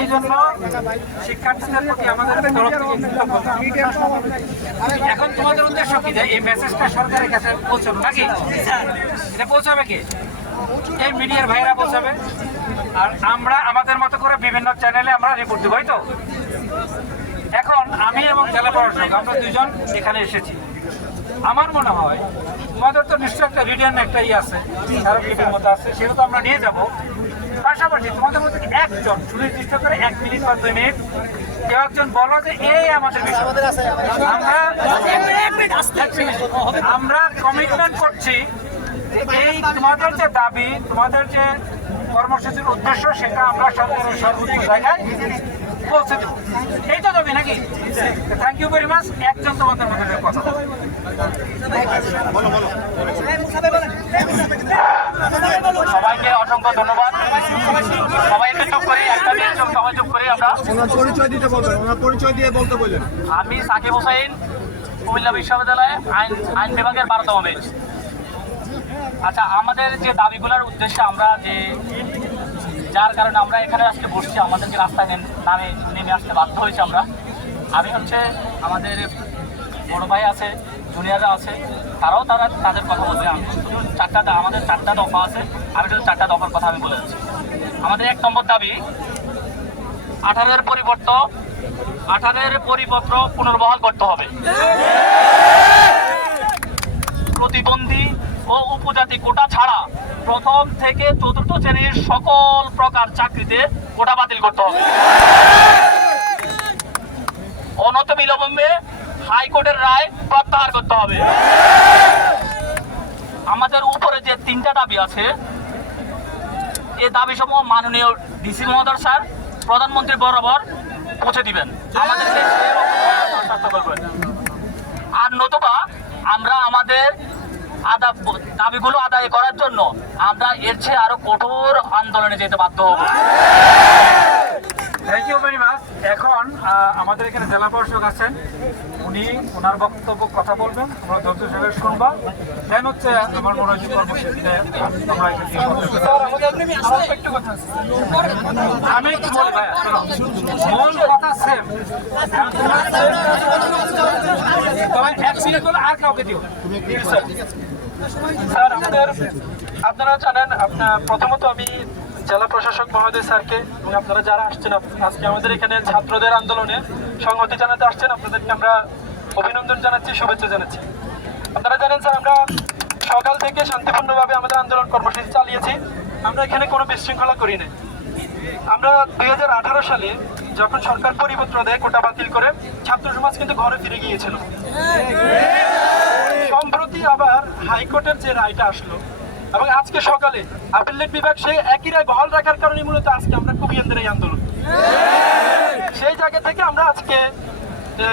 এই জন্য শিক্ষার্থীদের প্রতি আমাদের তরফ থেকে কৃতজ্ঞতা। এখন তোমাদের উদ্দেশ্য কি যে এই মেসেজটা সরকারের কাছে পৌঁছাবে নাকি? এটা পৌঁছাবে কি? এই মিডিয়ার ভাইরা পৌঁছাবে, আর আমরা আমাদের মতো করে বিভিন্ন চ্যানেলে আমরা রিপোর্ট দেবো। তো এখন আমি এবং জেলা প্রশাসক আমরা দুজন এখানে এসেছি। আমার মনে হয় তোমাদের তো নিশ্চয় একটা রিটার্ন একটা আছে, স্মারকলিপির মতো আছে, সেটা তো আমরা নিয়ে যাব। পাশাপাশি তোমাদের মধ্যে একজন সুনির্দিষ্ট করে 1 মিনিট বা 2 মিনিট কেউ একজন বলো যে এই আমাদের বিষয়। আমরা কমিটমেন্ট করছি যে এই তোমাদের যে দাবি, তোমাদের যে কর্মসূচির উদ্দেশ্য, সেটা আমরা সরকারের সর্বোচ্চ জায়গায় পৌঁছে দেবো। এই তো দাবি নাকি? Thank you very much. একজন তোমাদের মধ্যে কথা সবাইকে অসংখ্য ধন্যবাদ। সবাই একটু চুপ করি, একটা মিনিট সবাই চুপ করি। আমরা পরিচয় দিতে বলবেন, ওনার পরিচয় দিয়ে বলতে বললেন। আমি সাকিব হোসাইন, কুমিল্লা বিশ্ববিদ্যালয়ে আইন বিভাগের 12তম ব্যাচ। আচ্ছা, আমাদের যে দাবিগুলোর উদ্দেশ্যে আমরা যে যার কারণে আমরা এখানে আজকে বসছি, আমাদেরকে রাস্তায় নেমে আসতে বাধ্য হয়েছে আমি হচ্ছে আমাদের বড় ভাই আছে, জুনিয়ররা আছে, তাদের কথা বলবে। আমি শুধু আমাদের 4টা দফা আছে, আমি শুধু 4টা দফার কথা আমি বলে যাচ্ছি। আমাদের 1 নম্বর দাবি 18-এর পরিপত্র পুনর্বহাল করতে হবে। প্রতিবন্ধী ও উপজাতি কোটা ছাড়া প্রথম থেকে 4র্থ শ্রেণীর সকল প্রকার চাকরিতে কোটা বাতিল করতে হবে। অনতিবিলম্বে হাইকোর্টের রায় প্রত্যাহার করতে হবে। আমাদের উপরে যে 3টা দাবি আছে, এই দাবি সমূহ মাননীয় ডিসি মহোদয় স্যার প্রধানমন্ত্রী বরাবর পৌঁছে দিবেন, আমাদেরকে চেষ্টা করবেন। আর নতুবা আমরা আমাদের দাবিগুলো আদায় করার জন্য আমরা এর চেয়ে আরো কঠোর আন্দোলনে যেতে বাধ্য হব। Thank you very much. এখন আমাদের এখানে জেলা প্রশাসক আছেন, উনি ওনার বক্তব্য কথা বলবেন, আমরা ধৈর্য সহকারে শুনবা। দেন হচ্ছে আমার মনে হয় কর্মসূচিতে আমি কি বলি ভাই, মূল কথা সেম, তবে 1 মিনিট বলে আর কাউকে দিও স্যার। আপনারা জানেন, প্রথমত আমি জেলা প্রশাসক মহোদয় স্যারকে এবং আপনারা যারা আসছেন আজকে আমাদের এখানে ছাত্রদের আন্দোলনে সংহতি জানাতে আসছেন, আপনাদেরকে আমরা অভিনন্দন জানাচ্ছি, শুভেচ্ছা জানাচ্ছি। আপনারা জানেন স্যার, আমরা সকাল থেকে শান্তিপূর্ণভাবে আমাদের আন্দোলন কর্মসূচি চালিয়েছি। আমরা এখানে কোনো বিশৃঙ্খলা করি নাই। আমরা 2018 সালে যখন সরকার পরিপত্র দেয় কোটা বাতিল করে, ছাত্র সমাজ কিন্তু ঘরে ফিরে গিয়েছিল। সম্প্রতি আবার হাইকোর্টের যে রায়টা আসলো এবং আজকে সকালে আপিলেট বিভাগ সেই একই রায় বহাল রাখার কারণে মূলত আজকে আমরা কুবিয়ানদের এই আন্দোলন। সেই জায়গা থেকে আমরা আজকে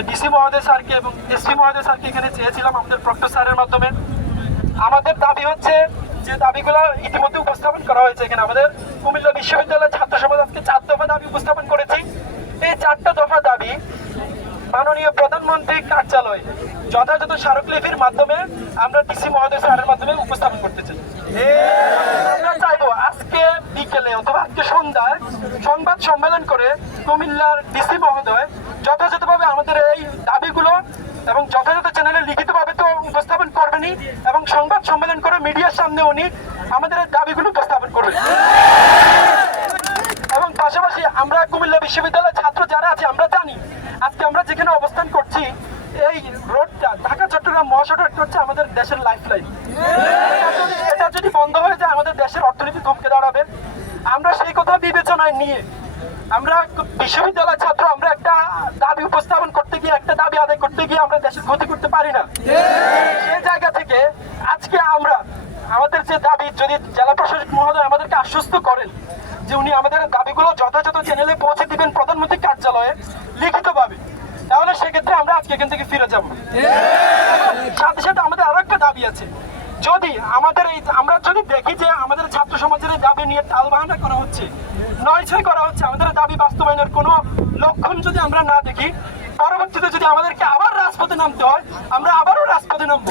ডিসি মহোদয় স্যারকে এবং এসপি মহোদয় স্যারকে এখানে চেয়েছিলাম আমাদের প্রক্টর স্যারের মাধ্যমে। আমাদের দাবি হচ্ছে যে দাবিগুলো ইতিমধ্যে উপস্থাপন করা হয়েছে এখানে। আমাদের কুমিল্লা বিশ্ববিদ্যালয়ের ছাত্র সমাজ আজকে 4 দফা দাবি উপস্থাপন করেছি। এই 4টা দফা দাবি মাননীয় প্রধানমন্ত্রী কার্যালয় যথাযথ স্মারকলিপির মাধ্যমে আমরা ডিসি মহোদয় স্যারের মাধ্যমে উপস্থাপন করতে চাই। আমরা চাইবো আজকে বিকেলে অথবা আজকে সন্ধ্যায় সংবাদ সম্মেলন করে কুমিল্লার ডিসি মহোদয় যথাযথভাবে আমাদের এই দাবিগুলো এবং যথাযথ চ্যানেলে লিখিতভাবে তো উপস্থাপন করবেনই, এবং সংবাদ সম্মেলন করে মিডিয়ার সামনে উনি আমাদের এই দাবিগুলো উপস্থাপন করবেন। এবং পাশাপাশি আমরা কুমিল্লা বিশ্ববিদ্যালয়ের ছাত্র যারা আছে, আমরা জানি আজকে আমরা যেখানে অবস্থান করছি এই রোডটা ঢাকা চট্টগ্রাম মহাসড়কটা হচ্ছে আমাদের দেশের লাইফলাইন। এটা যদি বন্ধ হয়ে যায় আমাদের দেশের অর্থনীতি থমকে দাঁড়াবে। আমরা সেই কথা বিবেচনায় নিয়ে আমরা বিশ্ববিদ্যালয়ের ছাত্র, আমরা একটা দাবি উপস্থাপন করতে গিয়ে, একটা দাবি আদায় করতে গিয়ে আমরা দেশের ক্ষতি করতে পারি না। সেই জায়গা থেকে আজকে আমরা আমাদের যে দাবি, যদি জেলা প্রশাসক মহোদয় আমাদেরকে আশ্বস্ত করেন যে উনি আমাদের দাবিগুলো যথাযথ চ্যানেলে পৌঁছে দিবেন প্রধানমন্ত্রী কার্যালয়ে লিখিতভাবে, তাহলে সেক্ষেত্রে আমরা আজকে এখান থেকে ফিরে যাব। সাথে সাথে আমাদের আরো একটা দাবি আছে, যদি আমরা যদি দেখি যে আমাদের ছাত্র সমাজের দাবি নিয়ে টালবাহানা করা হচ্ছে, নয়ছয় করা হচ্ছে, আমাদের দাবি বাস্তবায়নের কোনো লক্ষণ যদি আমরা না দেখি, পরবর্তীতে যদি আমাদেরকে আবার রাজপথে নামতে হয়, আমরা আবারও রাজপথে নামবো।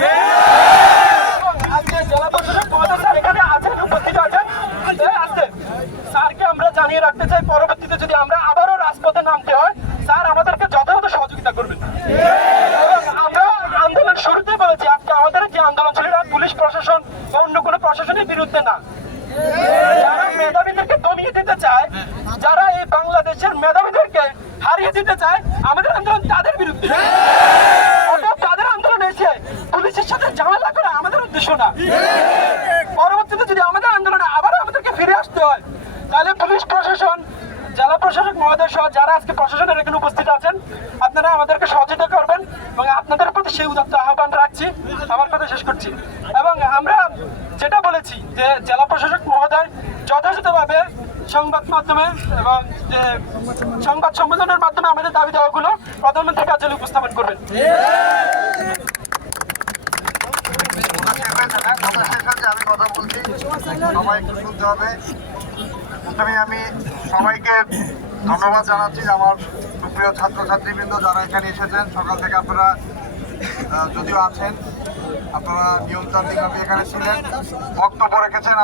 আজকে জেলা প্রশাসক মহোদয় স্যার এখানে আছেন, উপস্থিত আছেন, স্যারকে আমরা জানিয়ে রাখতে চাই, পরবর্তীতে যদি যারা এই বাংলাদেশের মেধাবীদেরকে হারিয়ে দিতে চায়, আমাদের আন্দোলন তাদের বিরুদ্ধে। অতএব তাদের আন্দোলন এসে পুলিশের সাথে ঝামেলা করা আমাদের উদ্দেশ্য না। পরবর্তীতে যদি আমাদের আন্দোলনে আবার আমাদেরকে ফিরে আসতে হয়, তাহলে পুলিশ প্রশাসন, জেলা প্রশাসক মহোদয় সহ যারা আজকে প্রশাসনের এখানে উপস্থিত আছেন, আপনারা আমাদেরকে সহযোগিতা করবেন এবং আপনাদের প্রতি সেই উদাত্ত আহ্বান রাখছি। আমার কথা শেষ করছি। এবং আমরা যেটা বলেছি যে জেলা প্রশাসক মহোদয় যথাযথভাবে সংবাদ মাধ্যমে এবং যে সংবাদ সম্মেলনের মাধ্যমে আমাদের দাবি দাওয়াগুলো প্রধানমন্ত্রীর কার্যালয়ে উপস্থাপন করবেন। আমি কথা বলছি, সবাই একটু শুনতে হবে। প্রথমে আমি সবাইকে ধন্যবাদ জানাচ্ছি, আমার সুপ্রিয় ছাত্রছাত্রীবৃন্দ যারা এখানে এসেছেন। সকাল থেকে আপনারা যদিও আছেন, আপনারা নিয়মতান্ত্রিকভাবে এখানে ছিলেন, বক্তব্য রেখেছেন।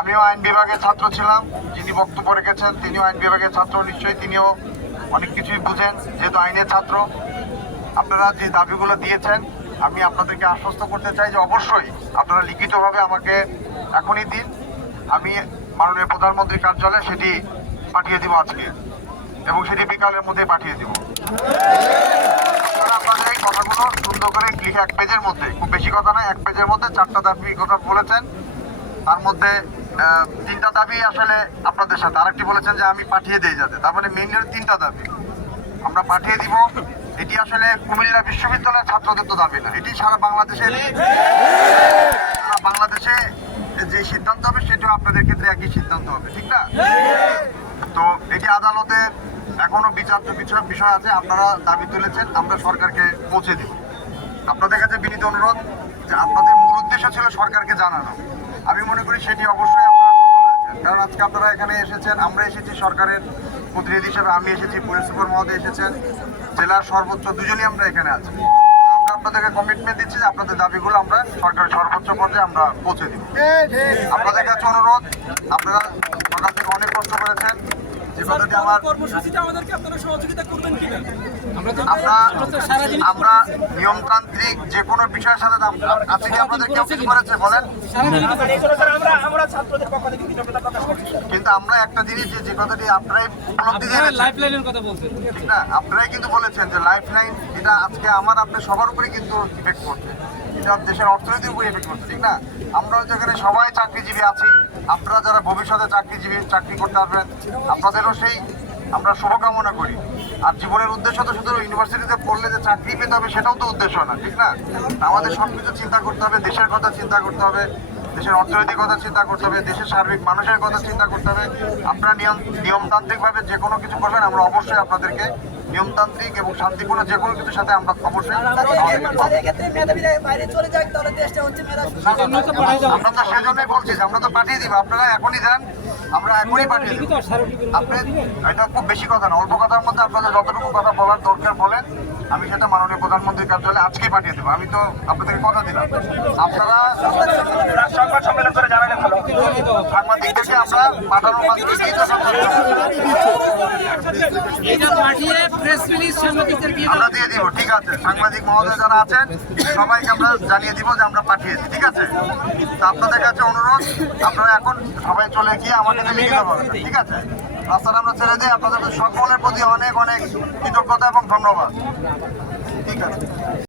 আমিও আইন বিভাগের ছাত্র ছিলাম, যিনি বক্তব্য রেখেছেন তিনিও আইন বিভাগের ছাত্র, নিশ্চয়ই তিনিও অনেক কিছুই বুঝেন যেহেতু আইনের ছাত্র। আপনারা যে দাবিগুলো দিয়েছেন, আমি আপনাদেরকে আশ্বস্ত করতে চাই যে অবশ্যই আপনারা লিখিতভাবে আমাকে এখনই দিন, আমি মাননীয় প্রধানমন্ত্রীর কার্যালয়ে সেটি পাঠিয়ে দিব আজকে, এবং সেটি বিকালের মধ্যে পাঠিয়ে দিব। আপনাদের এই কথাগুলো সুন্দর করে লিখে এক পেজের মধ্যে, খুব বেশি কথা নয়, এক পেজের মধ্যে 4টা দাবি কথা বলেছেন। তার মধ্যে 3টা দাবি আসলে আপনাদের সাথে, আরেকটি বলেছেন যে আমি পাঠিয়ে দিই যাতে, তার মানে মেইনলি 3টা দাবি আমরা পাঠিয়ে দিব। এটি আসলে কুমিল্লা বিশ্ববিদ্যালয়ের ছাত্রদের তো দাবি না, এটি সারা বাংলাদেশে যে সিদ্ধান্ত হবে সেটাও আপনাদের ক্ষেত্রে একই সিদ্ধান্ত হবে, ঠিক না? তো এটি আদালতে এখনো বিচার্য বিষয় আছে। আপনারা দাবি তুলেছেন, আমরা সরকারকে পৌঁছে দিব। আপনাদের কাছে বিনীত অনুরোধ যে আপনাদের মূল উদ্দেশ্য ছিল সরকারকে জানানো। আমি মনে করি সেটি অবশ্যই আপনারা সফল হয়েছেন, কারণ আজকে আপনারা এখানে এসেছেন, আমরা এসেছি সরকারের প্রতিনিধি হিসেবে, আমি এসেছি, পুলিশ সুপার মহোদয় এসেছেন, জেলার সর্বোচ্চ দুজনই আমরা এখানে আছি। আমরা আপনাদেরকে কমিটমেন্ট দিচ্ছি যে আপনাদের দাবিগুলো আমরা সরকারের সর্বোচ্চ পর্যায়ে আমরা পৌঁছে দিব। আপনাদের কাছে অনুরোধ, আপনারা সরকার থেকে অনেক কষ্ট করেছেন, যে কথাটি আমার কর্মসূচিতে আমাদেরকে আপনারা সহযোগিতা করবেন কিনা? আমরা নিয়মতান্ত্রিক যে কোনো বিষয়ের সাথে আজকে কি আপনাদের কেউ কিছু করেছে বলেন? কিন্তু আমরা একটা জিনিস যে কথাটি আপনারাই উপলব্ধি দিয়েছেন, ঠিক না? আপনারাই কিন্তু বলেছেন যে লাইফ লাইন, এটা আজকে আমার আপনার সবার উপরে কিন্তু ইফেক্ট করছে, এটা দেশের অর্থনীতির উপরে ইফেক্ট করছে, ঠিক না? আমরা যেখানে সবাই চাকরিজীবী আছি, আপনারা যারা ভবিষ্যতে চাকরি করতে পারবেন, আপনাদেরও সেই আমরা শুভকামনা করি। আর জীবনের উদ্দেশ্য তো শুধু ইউনিভার্সিটিতে পড়লে যে চাকরি পেতে হবে সেটাও তো উদ্দেশ্য না, ঠিক না? আমাদের সব কিছু চিন্তা করতে হবে, দেশের কথা চিন্তা করতে হবে, দেশের অর্থনৈতিক কথা চিন্তা করতে হবে, দেশের সার্বিক মানুষের কথা চিন্তা করতে হবে। আপনারা নিয়মতান্ত্রিকভাবে যে কোনো কিছু করবেন, আমরা অবশ্যই আপনাদেরকে নিয়মতান্ত্রিক এবং শান্তিপূর্ণ যে কোনো কিছুর সাথে আমরা অবশ্যই আমরা তো সেজন্যই বলছি যে আমরা তো পাঠিয়ে দিব, আপনারা এখনই যান, আমরা এখনই পাঠিয়ে দিব। আপনি এটা খুব বেশি কথা না, অল্প কথার মধ্যে আপনাদের যতটুকু কথা বলার দরকার বলেন, আমি সেটা মাননীয় প্রধানমন্ত্রীর কার্যালয়ে আজকেই পাঠিয়ে দেবো। আমি তো আপনাদেরকে কথা দিলাম, আপনারা সংবাদ সম্মেলন করে জানালেন সাংবাদিকদেরকে আমরা পাঠানোর মাধ্যমে আমরা দিয়ে দিব, ঠিক আছে? সাংবাদিক মহোদয় যারা আছেন সবাইকে আমরা জানিয়ে দিব যে আমরা পাঠিয়েছি, ঠিক আছে? তো আপনাদের কাছে অনুরোধ, আপনারা এখন সবাই চলে গিয়ে আমাকে লিখে দেবেন, ঠিক আছে? রাস্তাটা আমরা ছেড়ে দিই। আপনাদের সকলের প্রতি অনেক অনেক কৃতজ্ঞতা এবং ধন্যবাদ, ঠিক আছে?